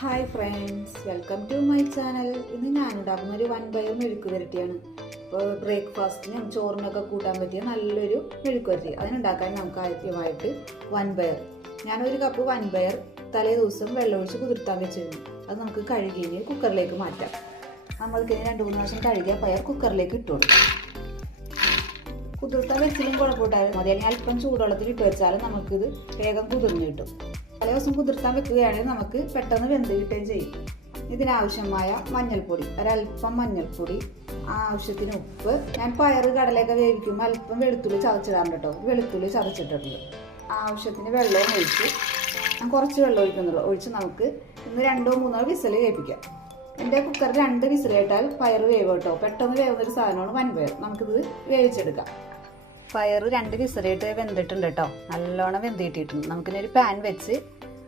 Hi friends, welcome to my channel. ഇന്ന് ഞാൻ ഉണ്ടാക്കുന്ന ഒരു വൻപയർ മെഴുക്ക് വരട്ടിയാണ്. ഇപ്പോൾ ബ്രേക്ക്ഫാസ്റ്റിനും ചോറിനൊക്കെ കൂട്ടാൻ പറ്റിയ നല്ലൊരു മെഴുക്ക് വരട്ടി. അതിനുണ്ടാക്കാൻ നമുക്ക് ആദ്യമായിട്ട് വൻപയർ, ഞാനൊരു കപ്പ് വൻപയർ തലേ ദിവസം വെള്ളമൊഴിച്ച് കുതിർത്താൻ വെച്ചിരുന്നു. അത് നമുക്ക് കഴുകി കുക്കറിലേക്ക് മാറ്റാം. നമ്മൾക്ക് 2-3 പ്രാവശ്യം കഴുകിയ പയർ കുക്കറിലേക്ക് ഇട്ട് കൊടുക്കാം. കുതിർത്താൻ വെച്ചിലും കുഴപ്പമില്ലായിരുന്നു മതി, അല്ലെങ്കിൽ അല്പം ചൂടുവെള്ളത്തിൽ ഇട്ട് വെച്ചാലും നമുക്കിത് വേഗം കുതിർന്ന് കിട്ടും. തലേ ദിവസം കുതിർത്താൻ വെക്കുകയാണെങ്കിൽ നമുക്ക് പെട്ടെന്ന് വെന്ത് കിട്ടുകയും ചെയ്യും. ഇതിനാവശ്യമായ മഞ്ഞൾപ്പൊടി, ഒരല്പം മഞ്ഞൾപ്പൊടി, ആവശ്യത്തിന് ഉപ്പ്. ഞാൻ പയർ കടലയൊക്കെ വേവിക്കുമ്പോൾ അല്പം വെളുത്തുള്ളി ചതച്ചിടാറുണ്ട് കേട്ടോ. വെളുത്തുള്ളി ചതച്ചിട്ടിട്ടുണ്ട്. ആവശ്യത്തിന് വെള്ളവും ഒഴിച്ച്, ഞാൻ കുറച്ച് വെള്ളം ഒഴിക്കുന്നുള്ളൂ. ഒഴിച്ച് നമുക്ക് ഇന്ന് 2-3 വിസിൽ കേൾപ്പിക്കാം. എൻ്റെ കുക്കറിൽ 2 വിസിൽ കേട്ടാൽ പയർ വേവ് കേട്ടോ. പെട്ടെന്ന് വേവുന്നൊരു സാധനമാണ് വൻപയർ. നമുക്കിത് വേവിച്ചെടുക്കാം. പയർ 2 വിസിലായിട്ട് വെന്തിട്ടുണ്ട് കേട്ടോ. നല്ലോണം വെന്ത് കിട്ടിയിട്ടുണ്ട്. നമുക്കിനൊരു പാൻ വെച്ച്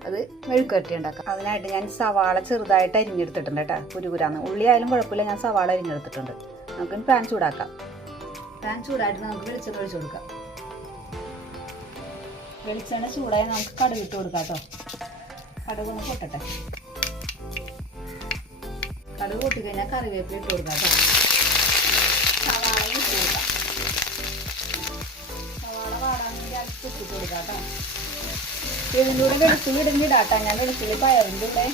അത് മെഴുക്ക് വരട്ടി ഉണ്ടാക്കാം. അതിനായിട്ട് ഞാൻ സവാള ചെറുതായിട്ട് അരിഞ്ഞെടുത്തിട്ടുണ്ട് കേട്ടോ. കുരുകുരാന്ന് ഉള്ളി ആയാലും കുഴപ്പമില്ല, ഞാൻ സവാള അരിഞ്ഞെടുത്തിട്ടുണ്ട്. നമുക്കിനി പാൻ ചൂടാക്കാം. പാൻ ചൂടായിട്ട് നമുക്ക് വെളിച്ചെണ്ണ ഒഴിച്ച് കൊടുക്കാം. വെളിച്ചെണ്ണ ചൂടായി നമുക്ക് കടുക് ഇട്ട് കൊടുക്കാം കേട്ടോ. കടുക് ഒന്ന് പൊട്ടട്ടെ. കടുക് പൊട്ടിക്കഴിഞ്ഞാൽ കറിവേപ്പില ഇട്ട് കൊടുക്കാം കേട്ടോ. സവാള ഇട്ട് കൊടുക്കാം. സവാള വാടാൻ വേണ്ടി അടുപ്പിട്ട് കൊടുക്കാം കേട്ടോ. ഇതിൻ്റെ കൂടെ വെളുത്തുള്ളി ഇടാട്ടാ. ഞാൻ വെളുത്തുള്ളി പയറിൻ്റെ കൂടെ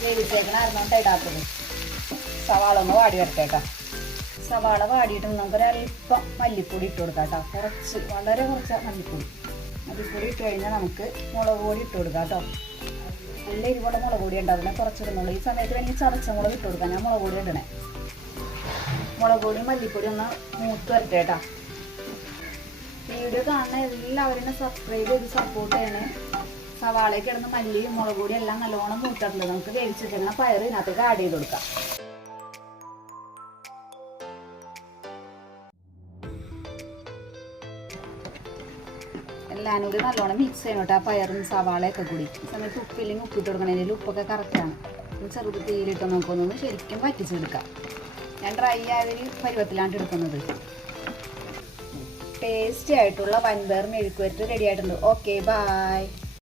വേവിച്ചേക്കണായിരുന്നോട്ടാ ഇടാത്തത്. സവാള ഒന്ന് വാടി വരട്ടേക്കാം. സവാള വാടിയിട്ട് നമുക്കൊരല്പം മല്ലിപ്പൊടി ഇട്ട് കൊടുക്കാം കേട്ടോ. കുറച്ച്, വളരെ കുറച്ച് മല്ലിപ്പൊടി ഇട്ട് കഴിഞ്ഞാൽ നമുക്ക് മുളക് പൊടി ഇട്ട് കൊടുക്കാം കേട്ടോ. നല്ല എരിവുള്ള മുളക് പൊടി ഉണ്ടാവുന്ന കുറച്ചിടുന്നുള്ളൂ. ഈ സമയത്ത് വേണമെങ്കിൽ ചതച്ച മുളക് ഇട്ട് കൊടുക്കാം. ഞാൻ മുളക് പൊടി ഇടണേ. മുളക് പൊടിയും മല്ലിപ്പൊടി ഒന്ന് മൂത്ത് വരട്ടെ കേട്ടോ. വീഡിയോ കാണുന്ന എല്ലാവരും സബ്സ്ക്രൈബ് ചെയ്ത് സപ്പോർട്ട് ചെയ്യണേ. സവാളയ്ക്ക് കിടന്ന് മല്ലിയും മുളക് പൊടിയും എല്ലാം നല്ലോണം മൂത്തിട്ടുണ്ട്. നമുക്ക് വേവിച്ചിരിക്കുന്ന പയർ ഇതിനകത്തേക്ക് ആഡ് ചെയ്ത് കൊടുക്കാം. എല്ലാം കൂടി നല്ലോണം മിക്സ് ചെയ്യണം കേട്ടോ. ആ പയറും സവാളയൊക്കെ കൂടി. ഈ സമയത്ത് ഉപ്പില്ലെങ്കിൽ ഉപ്പിട്ട് കൊടുക്കണം. ഇതിൽ ഉപ്പൊക്കെ കറക്റ്റാണ്. ചെറുത് തീയിലിട്ട് നോക്കൊന്ന് ശരിക്കും വറ്റിച്ചെടുക്കാം. ഞാൻ ഡ്രൈ ആയൊരു പരുവത്തിലാണ് എടുക്കുന്നത്. ടേസ്റ്റി ആയിട്ടുള്ള വൻപയർ മെഴുക്ക് വരട്ടി റെഡി ആയിട്ടുണ്ട്. Okay, by.